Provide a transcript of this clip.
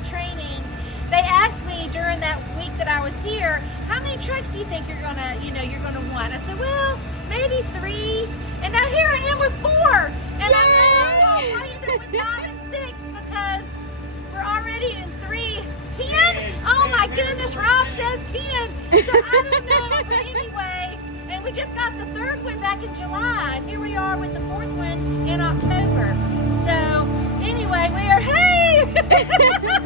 my training, they asked me during that week that I was here, how many trucks do you think you're gonna want? I said, well, maybe 3. And now here I am with 4. And I know I'll probably end up with 5 and 6 because we're already in 3. 10? Oh my goodness, Rob says 10. So I don't know, but anyway, and we just got the 3rd one back in July. And here we are with the 4th one in October. So anyway, we are, hey!